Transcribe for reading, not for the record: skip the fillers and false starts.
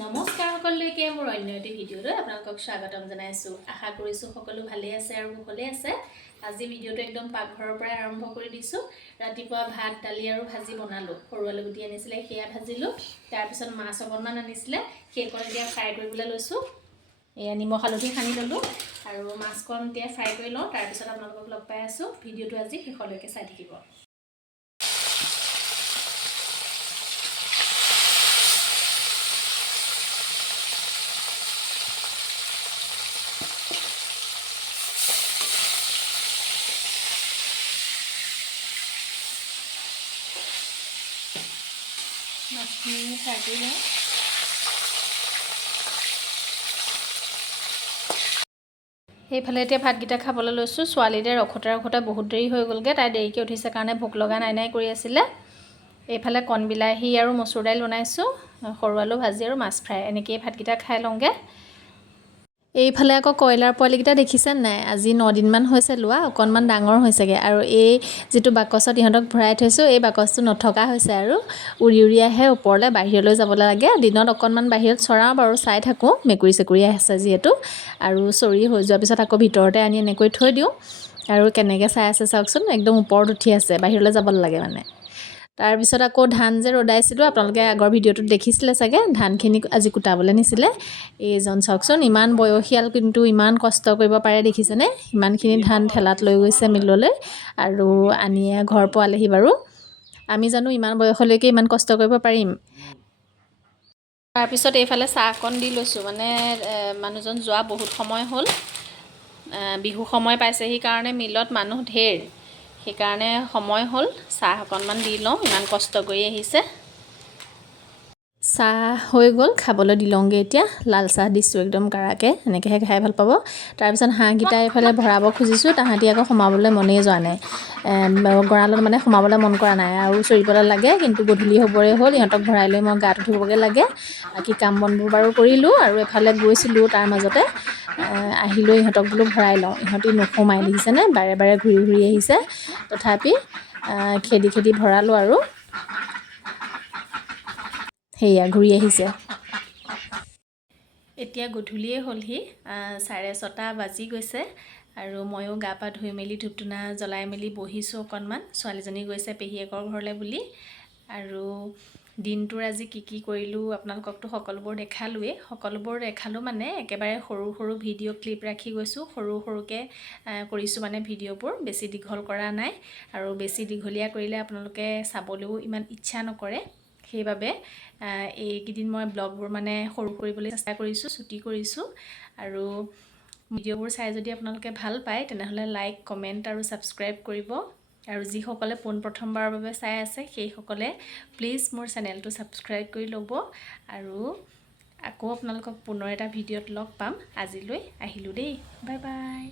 নমস্কাৰ সকলোকে মোৰ অন্য এটি ভিডিঅ'লৈ আপোনালোকক স্বাগতম জনাইছো। আশা কৰিছো সকলো ভালে আছে আৰু কুশলে আছে। আজি ভিডিঅ'টো একদম পাকঘৰৰ পৰা আৰম্ভ কৰি দিছো। ৰাতিপুৱা ভাত, দালি আৰু ভাজি বনালো। সৰু আলু গুটি আনিছিলে সেয়া ভাজিলো। তাৰ পিছত মাছ অকণমান আনিছিলে সেইকণ এতিয়া ফ্ৰাই কৰিবলৈ লৈছো। এয়া নিমখ হালধি সানি ললো আৰু মাছকণ এতিয়া ফ্ৰাই কৰি লওঁ। তাৰ পিছত আপোনালোকক লগ পাই আছো। ভিডিঅ'টো আজি শেষলৈকে চাই থাকিব। মাছখিনি ফ্ৰাই কৰি লওঁ। সেইফালে এতিয়া ভাতকেইটা খাবলৈ লৈছোঁ। ছোৱালীতে ৰখোতে বহুত দেৰি হৈ গ'লগৈ। তাই দেৰিকৈ উঠিছে কাৰণে ভোক লগা নাই কৰি আছিলে। এইফালে কণ বিলাহী আৰু মচুৰ দাইল বনাইছোঁ, সৰু আলু ভাজি আৰু মাছ ফ্ৰাই। এনেকৈয়ে ভাতকেইটা খাই লওঁগৈ। এইফালে আকৌ কয়লাৰ পোৱালিকেইটা দেখিছে নাই? আজি 9 দিনমান হৈছে লোৱা, অকণমান ডাঙৰ হৈছেগৈ। আৰু এই যিটো বাকচত ইহঁতক ভৰাই থৈছোঁ, এই বাকচটো নথকা হৈছে আৰু উৰি আহে ওপৰলৈ, বাহিৰলৈ যাবলৈ লাগে। দিনত অকণমান বাহিৰত চৰাওঁ বাৰু, চাই থাকোঁ, মেকুৰী চেকুৰী আছে যিহেতু। আৰু চৰি হৈ যোৱাৰ পিছত আকৌ ভিতৰতে আনি এনেকৈ থৈ দিওঁ। আৰু কেনেকৈ চাই আছে চাওকচোন, একদম ওপৰত উঠি আছে, বাহিৰলৈ যাব লাগে মানে। তাৰপিছত আকৌ ধান যে ৰ'দাইছিলোঁ, আপোনালোকে আগৰ ভিডিঅ'টোত দেখিছিলে চাগে। ধানখিনি আজি কুটাবলৈ নিছিলে। এইজন চাওকচোন, ইমান বয়সীয়াল কিন্তু ইমান কষ্ট কৰিব পাৰে দেখিছেনে? ইমানখিনি ধান ঠেলাত লৈ গৈছে মিললৈ আৰু আনিয়ে ঘৰ পোৱালেহি বাৰু। আমি জানো ইমান বয়সলৈকে ইমান কষ্ট কৰিব পাৰিম? তাৰপিছত এইফালে চাহকণ দি লৈছোঁ। মানে মানুহজন যোৱা বহুত সময় হ'ল। বিহু সময় পাইছেহি কাৰণে মিলত মানুহ ঢেৰ, সেইকাৰণে সময় হ'ল। চাহ অকণমান দি লওঁ, ইমান কষ্ট কৰি আহিছে। চাহ হৈ গ'ল, খাবলৈ দি লওঁগৈ এতিয়া। লাল চাহ দিছোঁ একদম কাৰাকৈ, এনেকৈহে খাই ভাল পাব। তাৰপিছত হাঁহকেইটা এইফালে ভৰাব খুজিছোঁ, তাহাঁতি আকৌ সোমাবলৈ মনেই যোৱা নাই। গঁৰালত মানে সোমাবলৈ মন কৰা নাই আৰু চৰিবলৈ লাগে। কিন্তু গধূলি হ'বৰে হ'ল, ইহঁতক ভৰাই লৈ মই গাটো ধুবগৈ লাগে। বাকী কাম বনবোৰ বাৰু কৰিলোঁ আৰু এফালে গৈছিলোঁ তাৰ মাজতে। আহিলৈ ইহঁতক বোলো ভৰাই লওঁ। ইহঁতি নোসোমাই দেখিছেনে? বাৰে বাৰে ঘূৰি আহিছে। তথাপি খেদি ভৰালোঁ আৰু সেয়া ঘূৰি আহিছে। এতিয়া গধূলিয়ে হ'লহি, 6:30 বাজি গৈছে। আৰু ময়ো গা পা ধুই মেলি ধূপ ধূনা জ্বলাই মেলি বহিছোঁ অকণমান। ছোৱালীজনী গৈছে পেহীয়েকৰ ঘৰলৈ বুলি। আৰু দিনটোৰ আজি কি কৰিলোঁ আপোনালোককতো সকলোবোৰ দেখালোঁ মানে একেবাৰে সৰু ভিডিঅ' ক্লিপ ৰাখি গৈছোঁ। সৰুকৈ কৰিছোঁ মানে ভিডিঅ'বোৰ, বেছি দীঘল কৰা নাই। আৰু বেছি দীঘলীয়া কৰিলে আপোনালোকে চাবলৈও ইমান ইচ্ছা নকৰে। সেইবাবে এইকেইদিন মই ব্লগবোৰ মানে সৰু কৰিবলৈ চেষ্টা কৰিছোঁ, ছুটি কৰিছোঁ। আৰু ভিডিঅ'বোৰ চাই যদি আপোনালোকে ভাল পায় তেনেহ'লে লাইক, কমেণ্ট আৰু ছাবস্ক্ৰাইব কৰিব। আৰু যিসকলে পোনপ্ৰথমবাৰৰ বাবে চাই আছে সেইসকলে প্লিজ মোৰ চেনেলটো ছাবস্ক্ৰাইব কৰি ল'ব। আৰু আকৌ আপোনালোকক পুনৰ এটা ভিডিঅ'ত লগ পাম। আজিলৈ আহিলোঁ দেই, বাই বাই।